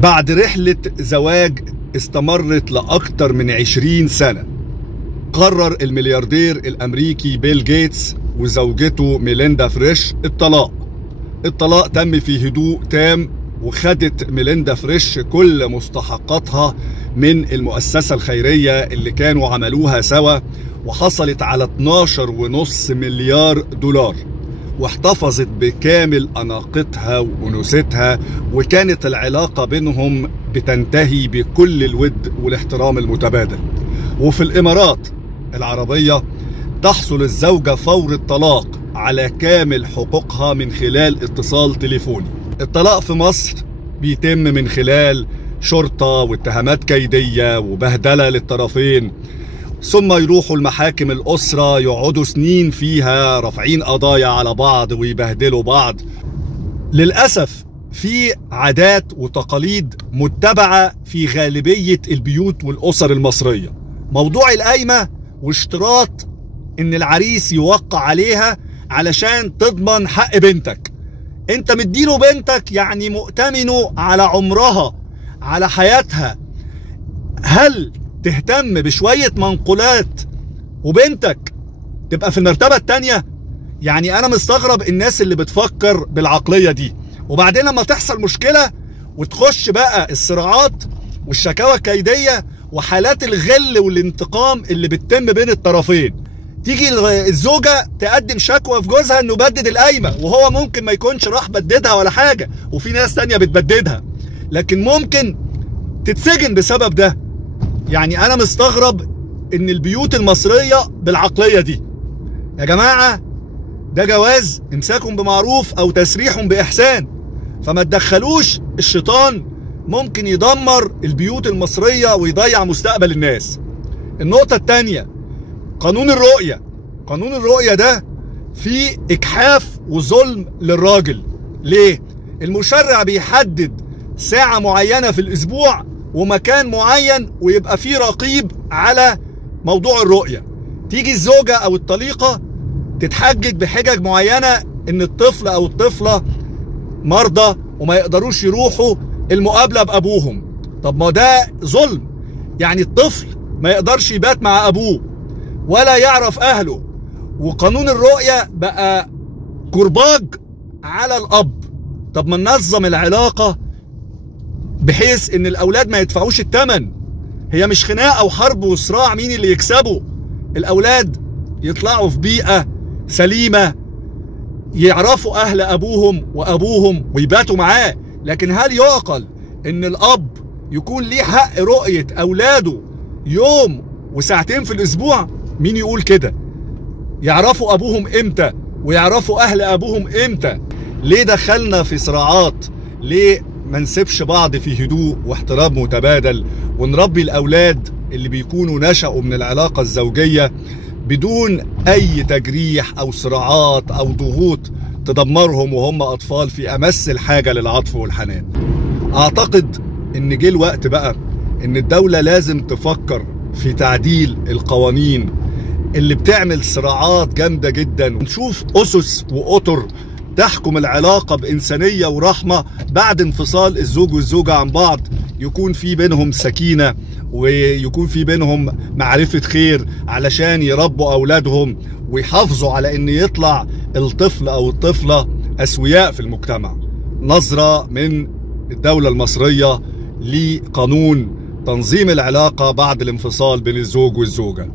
بعد رحلة زواج استمرت لأكتر من 20 سنة، قرر الملياردير الأمريكي بيل جيتس وزوجته ميليندا فريش الطلاق تم في هدوء تام، وخدت ميليندا فريش كل مستحقاتها من المؤسسة الخيرية اللي كانوا عملوها سوا، وحصلت على 12.5 مليار دولار، واحتفظت بكامل أناقتها وأنوثتها، وكانت العلاقة بينهم بتنتهي بكل الود والاحترام المتبادل. وفي الإمارات العربية تحصل الزوجة فور الطلاق على كامل حقوقها من خلال اتصال تليفوني. الطلاق في مصر بيتم من خلال شرطة واتهامات كيدية وبهدلة للطرفين، ثم يروحوا المحاكم الأسرة يقعدوا سنين فيها رافعين قضايا على بعض ويبهدلوا بعض. للأسف في عادات وتقاليد متبعة في غالبية البيوت والأسر المصرية، موضوع القايمة واشتراط إن العريس يوقع عليها علشان تضمن حق بنتك. انت مديله بنتك يعني مؤتمنه على عمرها على حياتها، هل تهتم بشوية منقولات وبنتك تبقى في المرتبة التانية؟ يعني انا مستغرب الناس اللي بتفكر بالعقلية دي. وبعدين لما تحصل مشكلة وتخش بقى الصراعات والشكاوى الكيدية وحالات الغل والانتقام اللي بتتم بين الطرفين، تيجي الزوجة تقدم شكوى في جوزها انه بدد القايمة، وهو ممكن ما يكونش راح بددها ولا حاجة، وفي ناس تانية بتبددها، لكن ممكن تتسجن بسبب ده. يعني انا مستغرب ان البيوت المصرية بالعقلية دي. يا جماعة ده جواز امساكم بمعروف او تسريح باحسان، فما تدخلوش الشيطان، ممكن يدمر البيوت المصرية ويضيع مستقبل الناس. النقطة التانية، قانون الرؤية ده فيه إجحاف وظلم للراجل. ليه؟ المشرع بيحدد ساعة معينة في الأسبوع ومكان معين، ويبقى فيه رقيب على موضوع الرؤية. تيجي الزوجة أو الطليقة تتحجج بحجج معينة إن الطفل أو الطفلة مرضى وما يقدروش يروحوا المقابلة بأبوهم. طب ما ده ظلم، يعني الطفل ما يقدرش يبات مع أبوه ولا يعرف أهله، وقانون الرؤية بقى كرباج على الأب. طب ما ننظم العلاقة بحيث إن الأولاد ما يدفعوش الثمن. هي مش خناقة أو حرب وصراع مين اللي يكسبه، الأولاد يطلعوا في بيئة سليمة يعرفوا أهل أبوهم وأبوهم ويباتوا معاه. لكن هل يعقل إن الأب يكون ليه حق رؤية أولاده يوم وساعتين في الأسبوع؟ مين يقول كده؟ يعرفوا أبوهم إمتى ويعرفوا أهل أبوهم إمتى؟ ليه دخلنا في صراعات؟ ليه ما نسيبش بعض في هدوء واحترام متبادل، ونربي الأولاد اللي بيكونوا نشأوا من العلاقة الزوجية بدون أي تجريح أو صراعات أو ضغوط تدمرهم وهم أطفال في أمس الحاجة للعطف والحنان؟ أعتقد إن جه الوقت بقى إن الدولة لازم تفكر في تعديل القوانين اللي بتعمل صراعات جامدة جدا، ونشوف أسس وأطر تحكم العلاقة بإنسانية ورحمة. بعد انفصال الزوج والزوجة عن بعض يكون في بينهم سكينة، ويكون في بينهم معرفة خير علشان يربوا أولادهم ويحافظوا على إن يطلع الطفل أو الطفلة أسوياء في المجتمع. نظرة من الدولة المصرية لقانون تنظيم العلاقة بعد الانفصال بين الزوج والزوجة.